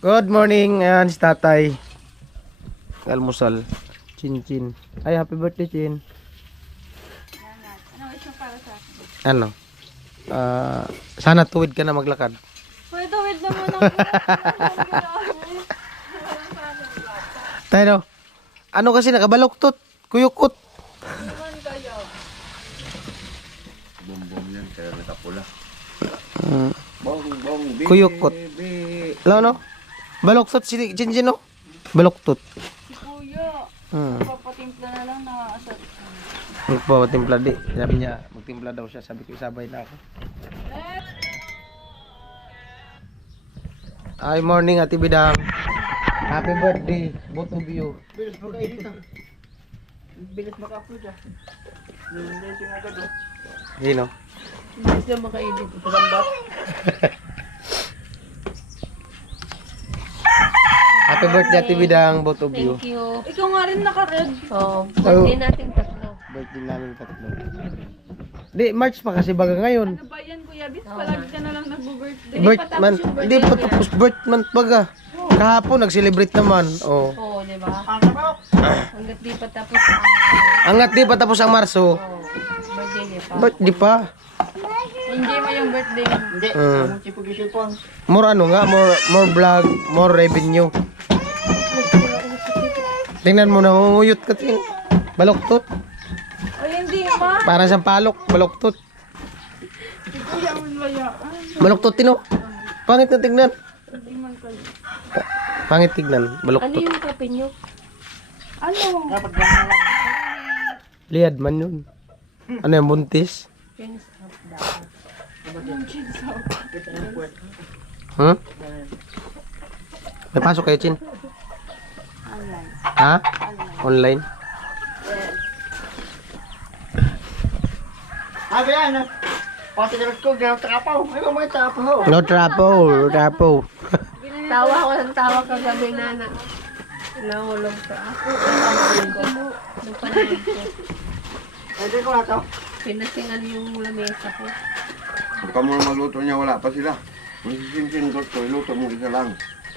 Good morning, ayan si tatay. Almusal. Chin. Ay, happy birthday, Chin. Ano wish mo para sa akin? Ano? Sana tuwid ka na maglakad. Pwede, wait na muna. Tayo, no? Ano kasi nakabaloktot? Kuyukot. Naman kayo. Bumbong yan, kaya nakapula. Mm. Bong, Kuyukot. Alam no? Baloktot si Chin, no? Baloktot. Si Kuya. Papatimpla na lang na asat. Magpapatimpla di. Sabi niya, magtimpla daw siya. Sabi ko, isabay na ako. Ay, morning, Ate Bidang. Happy birthday, both of you. Bilis maka-upload ah. Hindi agad oh. Sino? Bilis lang maka-edit. Pasambat. Happy birthday, Ate Bidang, both of you. Thank you. Ikaw nga rin naka-red. Oh, birthday natin tatlo. Birthday namin tatlo. Di, March pa kasi baga ngayon. Ano ba yan, Kuya Bis? Palagi ka na lang nag-birthday. Birth month. Hindi pa tapos birth month baga. Kahapon, nag-celebrate naman. Oh. Oo, di ba? Ang sabaw. Hanggat di pa tapos ang Angat di pa tapos ang Marso. birthday niya pa. Birthday pa. Enjoy mo yung birthday mo. Hindi. Ang sipag-isipon. More ano nga, more vlog, more revenue. Tingnan mo, nangunguyot ka, Tin. Baloktot. Ay, hindi ma. Para sa palok, baloktot. Kuya, ang layaan. Baloktot, Tino. Pangit na tignan. Hindi man kayo. Pangit tignan, Ano baloktot. yung kape nyo? Ano? Dapat ganyan lang. Liad man yun. Ano yung buntis? Chinese up daw. Kita ng puwet. Hmm? May pasok kayo, Chin? Online. Ha? Online? Ah, yan ah. Pati na ko, gano'ng trapaw. Ay, mamay trapaw. No trapo. Tawa ko ng tawa kagabi na nahulog sa ako. Nung panahon ko, Pwede ko na to. pinasingan yung lamesa ko. Huwag ka muna magluto niya, wala pa sila. Kung sisinsin ko, iluto mo isa lang.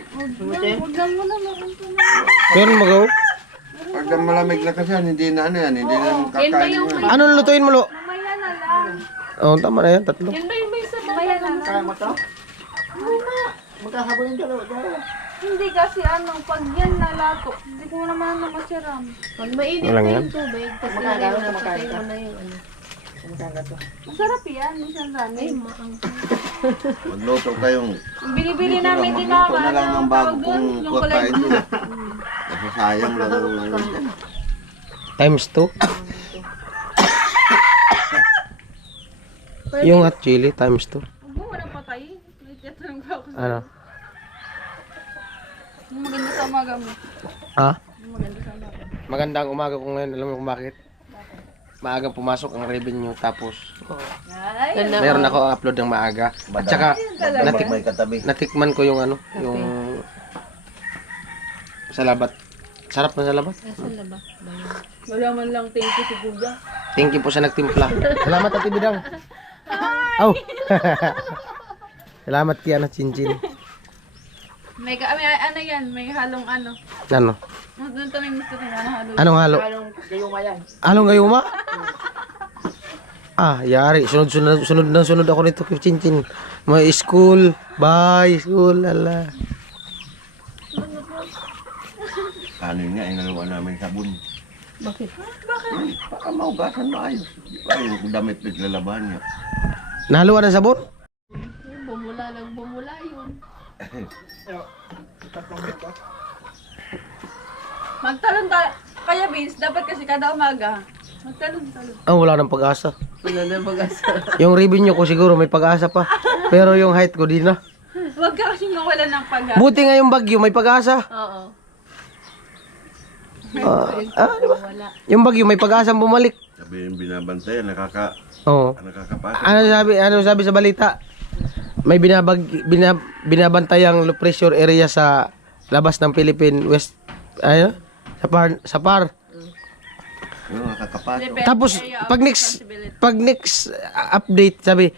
Sumutin. Huwag lang mo na makunto na. Pero magaw? Pag malamig na kasi yan, hindi na ano yan, hindi na Yan ba kakain yung mo. may... Ano lutuin mo, Lo? Mamaya na lang. Oh, tama na yan, tatlo. Yan ba yung may sa Mamaya na lang. Kaya mo to? Magkakabo yung dalawa. Hindi kasi ano, pag yan nalato, hindi ko naman na masiram. Pag mainit Walang na yan. yung tubig, tapos Magkano, nalagay mo magkano? mo na yung ano. Magkakato to. Masarap yan, minsan Ay, ramen. maang. Magluto kayong, Yung binibili dito namin lang, din magluto naman. na lang ng bago kung yung kulay kakain blue. nila. Kasi sayang lang ang Times 2. Yung hot chili, times 2. Huwag mo na patay. Nagtatanong ba ako? Ano? Yung maganda sa umaga mo. Ha? Yung maganda sa umaga. Magandang umaga ko ngayon. Alam mo kung bakit? Maagang pumasok ang revenue tapos Ay, mayroon ako upload ng maaga. At saka may katabi. natikman ko yung ano, yung salabat. Sarap na salabat. Nasa labas ba yun? wala man lang thank you si Kuya. Thank you po sa nagtimpla. Salamat, Ate Bidang. Aw. Salamat kaya na Chinchin. May ano yan, may halong ano. Ano? Doon to may mister na halo. Anong halo? Anong gayuma yan? Anong gayuma? Ah, yari. Sunod ako nito kay Chinchin. May school. Bye, school. Ala. Ano yun nga, inaluan namin sabon. Bakit? Baka maugasan maayos. Ay, yung damit naglalaban niya. Nahaluan ng sabon? Bumula lang bumula yun. Tatlong dito. Magtalon tayo. Kaya Vince, dapat kasi kada umaga. Magtalon-talon. Ah, wala nang pag-asa. Wala na mag-asa. Yung revenue ko siguro may pag-asa pa. Pero yung height ko di na. Huwag ka kasi mawala ng pag Buti nga yung bagyo may pag-asa. Oo. Di ba? Wala. Yung bagyo may pag-asang bumalik. Sabi yung binabantayan, Oo. nakakapasok. Ano sabi sa balita? May binabantayang low pressure area sa labas ng Philippine West ano? Sa par. Yung nakakapasok. Tapos pag next update sabi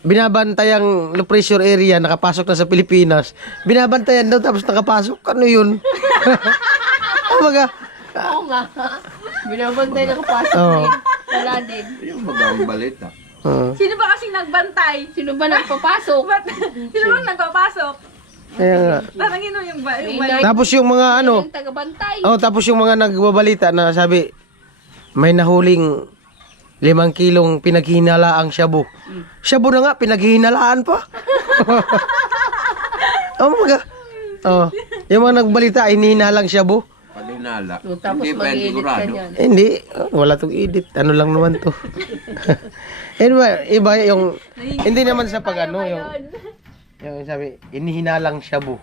binabantay ang low pressure area, nakapasok na sa Pilipinas. Binabantayan daw tapos nakapasok. Ano yun? Oh, mga... Oo nga. Binabantay na kapasok Oo. din. Wala din. Yung magang balita. Sino ba kasing nagbantay? Sino ba nagpapasok? Sino ba nagpapasok? Kaya nga. Tarangin mo yung May balik. Tapos yung mga ano, Yung tagabantay. tapos yung mga nagbabalita na sabi, may nahuling 5 kilong pinaghinalaang shabu. Shabu na nga, pinaghihinalaan pa. Mga. Yung mga nagbalita, inihinalang shabu. Paninala. So, tapos Hindi pa yan mag-edit ka sigurado. dyan. Hindi, wala tong edit. Ano lang naman to. Iba yung, hindi naman sa pag-ano, yung sabi, inihinalang shabu.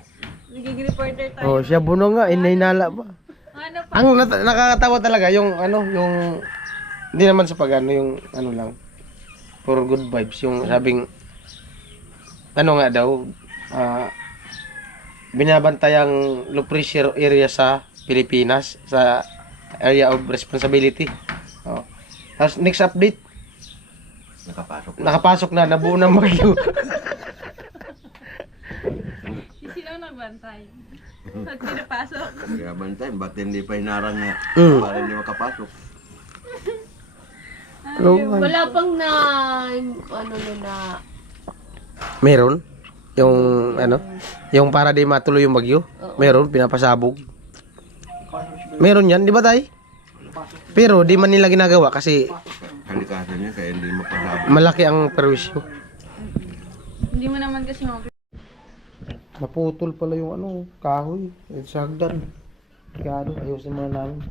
Nagiging reporter tayo. Oh, shabu na nga, inihinala pa. Ano pa? Ang nakakatawa talaga yung hindi naman sa pag-ano, yung ano lang, for good vibes, yung sabing, ano nga daw, binabantay ang low pressure area sa Pilipinas, sa area of responsibility. Oh. Tapos next update, Nakapasok na. nakapasok na, nabuo ng bagyo. Sino nagbantay? Pag pinapasok. Kaya bantay, ba't hindi pa hinarang na para hindi makapasok? Wala pang na, ano na, Meron, yung ano, yung para di matuloy yung bagyo, meron, pinapasabog. Meron yan, di ba tay? Pero di man nila ginagawa kasi Kalikasan niya, kaya hindi mapasabot. malaki ang perwisyo. Hindi mo naman kasi Naputol pala yung ano, kahoy, sa hagdan. Kaya ano, ayusin muna namin.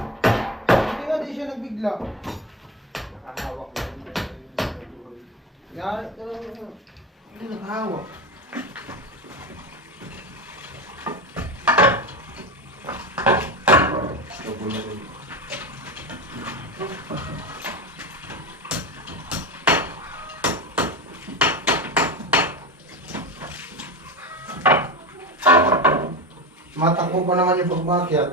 Hindi siya nagbigla. Nakahawak na. Yan, hindi nakahawak. Matakbo pa naman yung pagbakyat.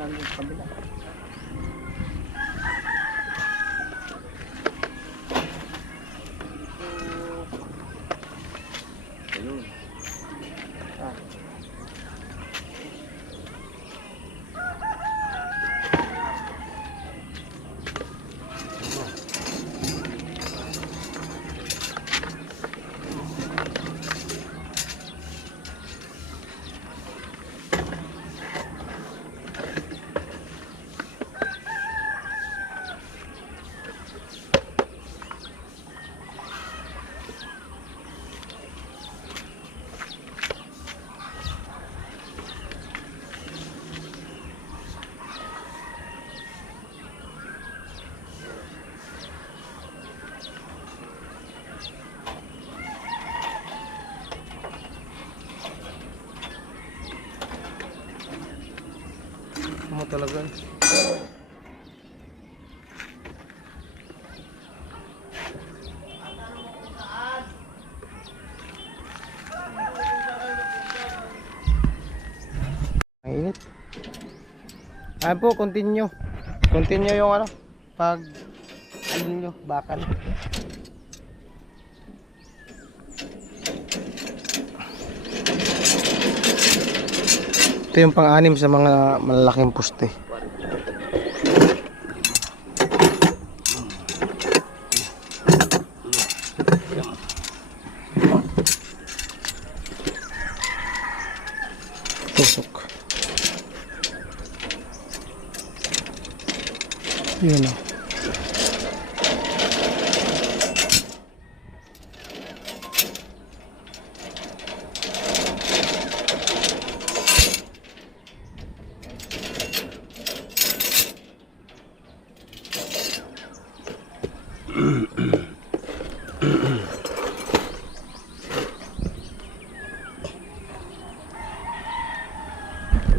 nandun sa kabila. Ayun. Mo talaga. Ang init. Ayan po, continue. Continue yung ano, pag ano nyo, bakal. Ito yung pang-anim sa mga malalaking poste. Tusok. Yun o.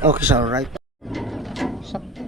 Okay, so alright. Sakto.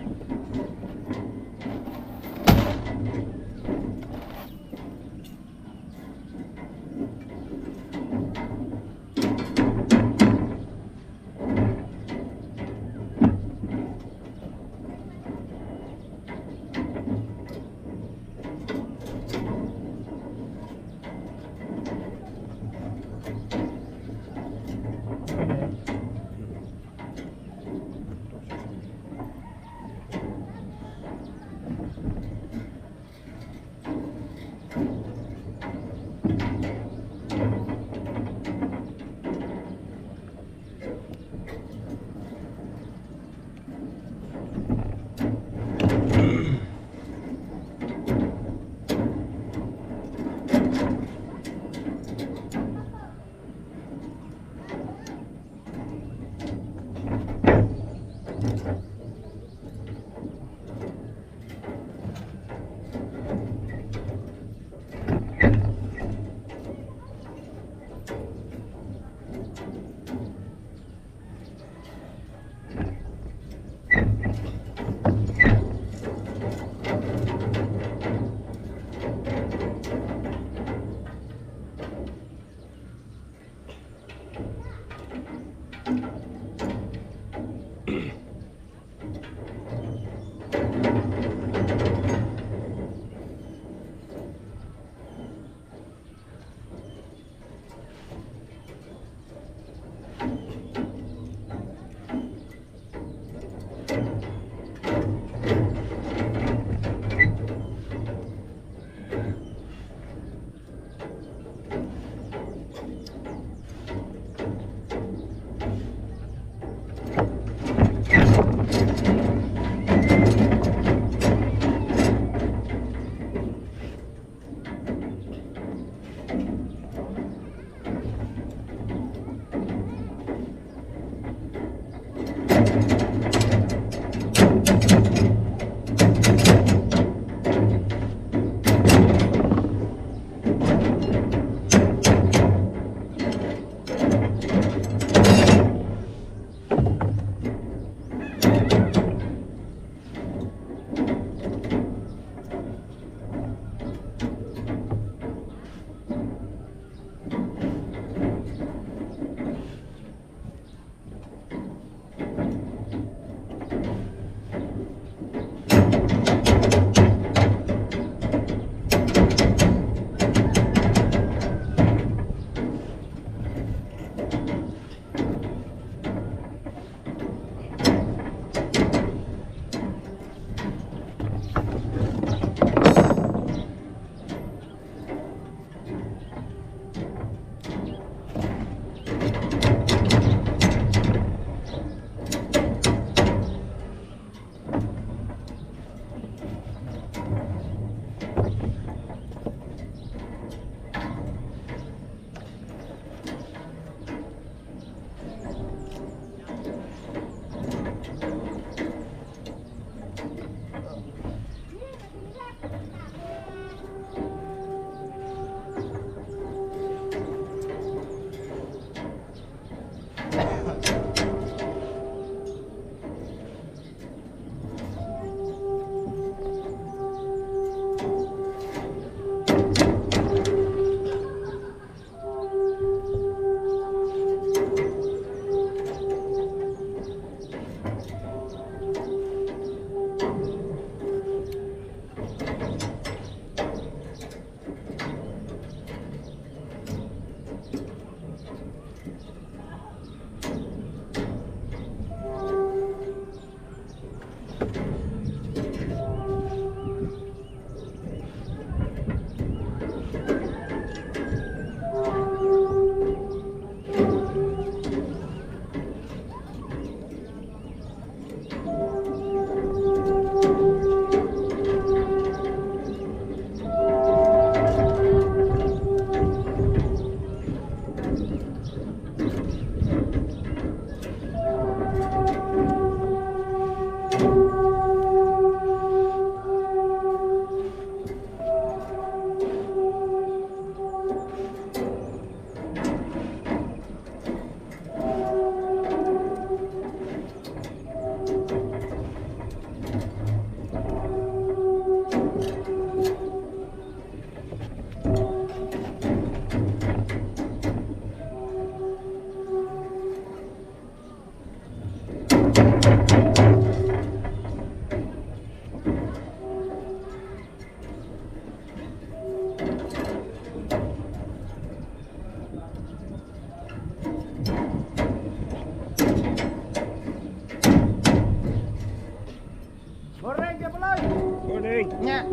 Nya.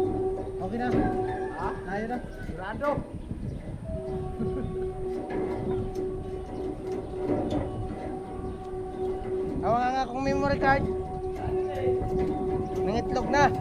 Okay na. Ha? Kaya na. Grado. Awa nga akong memory card. Nangitlog na.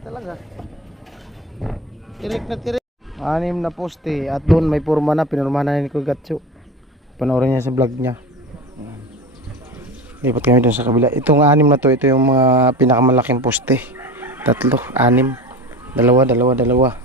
Talaga. Tirik na tirik. 6 na poste at doon may porma na pinurma na ni Kuya Gatsu. Panoorin niya sa vlog niya. Lipat kami doon sa kabila. Itong 6 na to, ito yung mga pinakamalaking poste. 3, 6. Dalawa.